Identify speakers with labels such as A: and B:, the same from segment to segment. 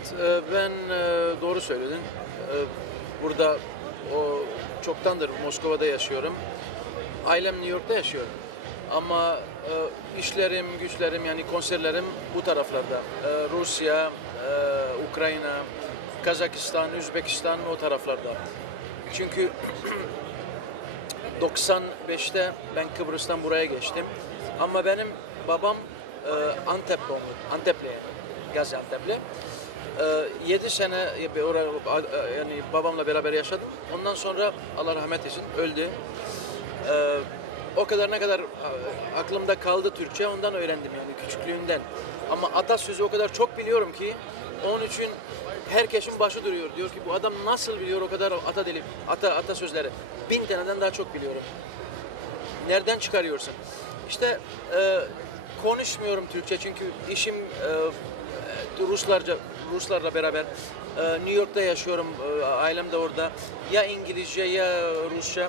A: Evet, e, ben e, doğru söyledin. E, Burada o çoktandır Moskova'da yaşıyorum. Ailem New York'ta yaşıyor. Ama işlerim, güçlerim yani konserlerim bu taraflarda. Rusya, Ukrayna, Kazakistan, Üzbekistan o taraflarda. Çünkü 95'te ben Kıbrıs'tan buraya geçtim. Ama benim babam Antep doğumlu, Antepli yani, Gaziantep'li. E, 7 sene yani babamla beraber yaşadım. Ondan sonra Allah rahmet eylesin öldü. E, o kadar ne kadar aklımda kaldı Türkçe ondan öğrendim yani küçüklüğünden. Ama atasözü o kadar çok biliyorum ki onun için herkesin başı duruyor. Diyor ki bu adam nasıl biliyor o kadar ata dili, ata atasözleri. Bin taneden daha çok biliyorum. Nereden çıkarıyorsun? İşte e, konuşmuyorum Türkçe çünkü işim e, Ruslarca Ruslarla beraber e, New York'ta yaşıyorum. E, ailem de orada. Ya İngilizce ya Rusça e,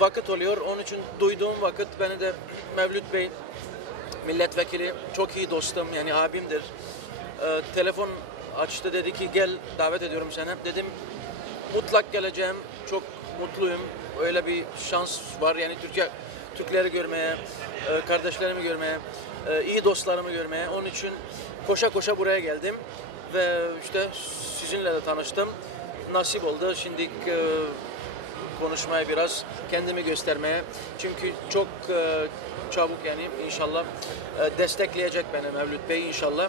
A: vakit oluyor. Onun için duyduğum vakit beni de Mevlüt Bey milletvekili çok iyi dostum yani abimdir. Telefon açtı dedi ki gel davet ediyorum seni. Dedim mutlak geleceğim. Çok mutluyum. Öyle bir şans var yani Türkiye Türkleri görmeye, kardeşlerimi görmeye, e, iyi dostlarımı görmeye. Onun için koşa koşa buraya geldim ve işte sizinle de tanıştım. Nasip oldu. Şimdi e, konuşmaya biraz kendimi göstermeye. Çünkü çok e, çabuk yani inşallah e, destekleyecek beni Mevlüt Bey inşallah.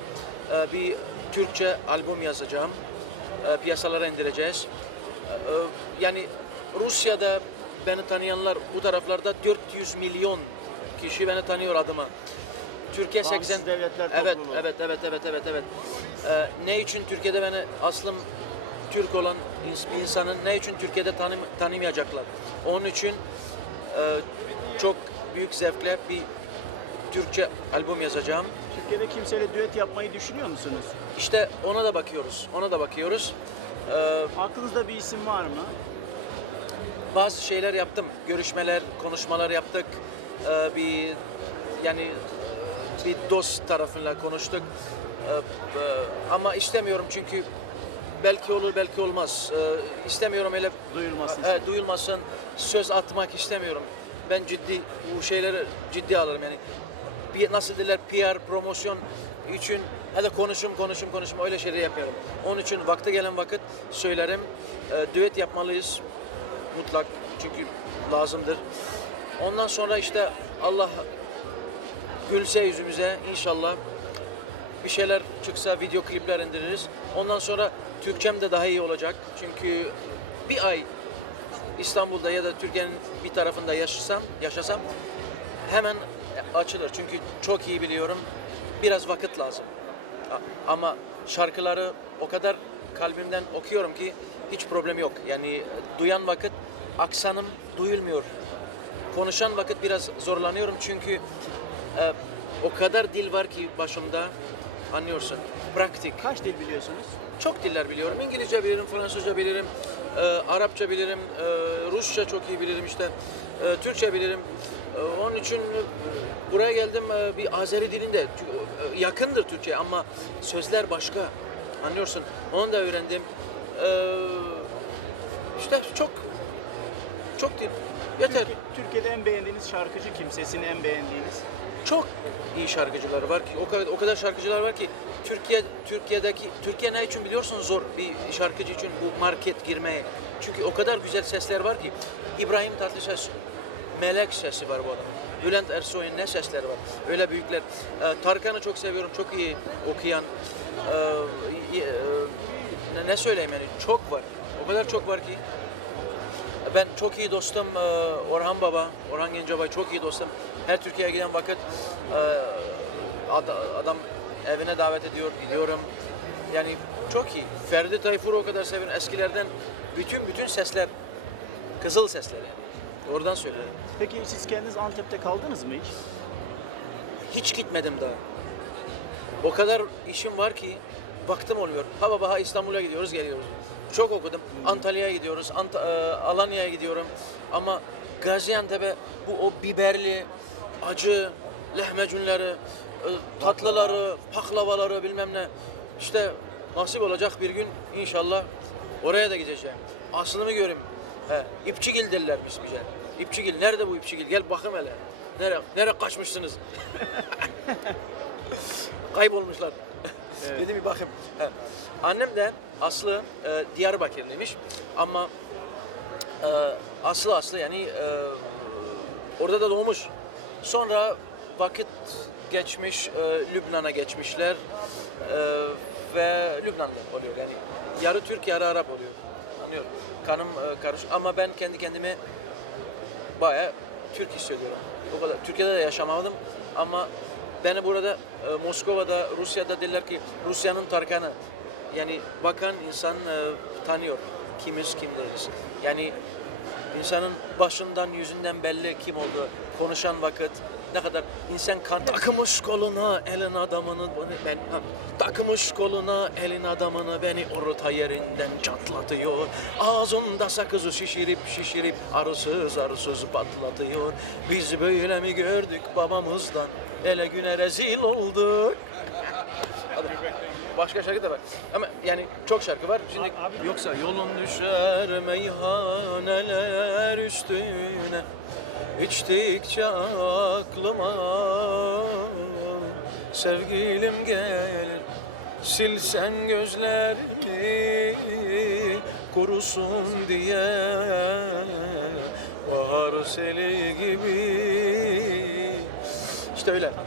A: Bir Türkçe albüm yazacağım. Piyasalara indireceğiz. Yani Rusya'da beni tanıyanlar bu taraflarda 400 milyon kişi beni tanıyor adıma. Türkiye
B: Bağımsız
A: 80
B: Devletler
A: Evet,
B: Topluluğu.
A: evet, evet, evet, evet, evet. Ee, ne için Türkiye'de beni aslım Türk olan bir insanın ne için Türkiye'de tanım, tanımayacaklar? Onun için e, çok büyük zevkle bir Türkçe albüm yazacağım.
B: Türkiye'de kimseyle düet yapmayı düşünüyor musunuz?
A: İşte ona da bakıyoruz. Ona da bakıyoruz. Ee,
B: Aklınızda bir isim var mı?
A: bazı şeyler yaptım. Görüşmeler, konuşmalar yaptık. Ee, bir yani bir dost tarafıyla konuştuk. Ee, e, ama istemiyorum çünkü belki olur belki olmaz. Ee, istemiyorum öyle
B: Duyulmasın.
A: e, duyulmasın. Söz atmak istemiyorum. Ben ciddi bu şeyleri ciddi alırım yani. Bir, nasıl derler PR promosyon için hadi konuşum konuşum konuşum öyle şeyler yapıyorum. Onun için vakti gelen vakit söylerim. E, düet yapmalıyız mutlak çünkü lazımdır. Ondan sonra işte Allah gülse yüzümüze inşallah bir şeyler çıksa video klipler indiririz. Ondan sonra Türkçem de daha iyi olacak. Çünkü bir ay İstanbul'da ya da Türkiye'nin bir tarafında yaşasam, yaşasam hemen açılır. Çünkü çok iyi biliyorum. Biraz vakit lazım. Ama şarkıları o kadar kalbimden okuyorum ki hiç problem yok. Yani duyan vakit aksanım duyulmuyor. Konuşan vakit biraz zorlanıyorum çünkü e, o kadar dil var ki başımda anlıyorsun. Praktik.
B: Kaç dil biliyorsunuz?
A: Çok diller biliyorum. İngilizce bilirim, Fransızca bilirim, e, Arapça bilirim, e, Rusça çok iyi bilirim işte, e, Türkçe bilirim. E, onun için e, buraya geldim e, bir Azeri dilinde e, yakındır Türkçe ama sözler başka. Anlıyorsun? Onu da öğrendim. E, işte çok çok dil. Yeter.
B: Türkiye- Türkiye'de en beğendiğiniz şarkıcı kim? Sesini en beğendiğiniz?
A: Çok iyi şarkıcılar var ki o kadar o kadar şarkıcılar var ki Türkiye Türkiye'deki Türkiye ne için biliyorsun zor bir şarkıcı için bu market girmeye. Çünkü o kadar güzel sesler var ki İbrahim Tatlıses melek sesi var bu adamın. Bülent Ersoy'un ne sesleri var. Öyle büyükler. Ee, Tarkan'ı çok seviyorum. Çok iyi okuyan. Ee, e, ne- ne söyleyeyim yani çok var. O kadar çok var ki. Ben çok iyi dostum e, Orhan Baba, Orhan Gencebay çok iyi dostum. Her Türkiye'ye giden vakit e, ad- adam evine davet ediyor, gidiyorum. Yani çok iyi. Ferdi Tayfur'u o kadar seviyorum. Eskilerden bütün bütün sesler, kızıl sesler yani. Oradan söylüyorum.
B: Peki siz kendiniz Antep'te kaldınız mı hiç?
A: Hiç gitmedim daha. O kadar işim var ki vaktim olmuyor. Ha baba ha İstanbul'a gidiyoruz geliyoruz. Çok okudum. Antalya'ya gidiyoruz. Ant- e, Alanya'ya gidiyorum. Ama Gaziantep'e bu o biberli, acı, lahmacunları, e, tatlıları, paklavaları bilmem ne. İşte nasip olacak bir gün inşallah oraya da gideceğim. Aslımı göreyim. He, İpçigil derler biz bize. İpçigil. Nerede bu İpçigil? Gel bakayım hele. Nere, nere kaçmışsınız? Kaybolmuşlar. Dedim bir bakayım. Annem de aslı e, Diyarbakırlıymış ama e, aslı aslı yani e, orada da doğmuş. Sonra vakit geçmiş, e, Lübnan'a geçmişler e, ve Lübnanlı oluyor yani yarı Türk yarı Arap oluyor. Anlıyorum. Kanım e, karış ama ben kendi kendime bayağı Türk hissediyorum. O kadar. Türkiye'de de yaşamadım ama beni burada e, Moskova'da, Rusya'da derler ki Rusya'nın Tarkan'ı. Yani bakan insan e, tanıyor kimiz kim değiliz. Yani insanın başından yüzünden belli kim olduğu. Konuşan vakit ne kadar insan kan takmış koluna elin adamını ben ha, takmış koluna elin adamını beni orta yerinden çatlatıyor ağzında sakızı şişirip şişirip arısız arısız patlatıyor biz böyle mi gördük babamızdan ele güne rezil olduk. Başka şarkı da var. Ama yani çok şarkı var. Şimdi yoksa yolun düşer meyhaneler üstüne içtikçe aklıma sevgilim gelir silsen gözlerini kurusun diye bahar seli gibi işte öyle.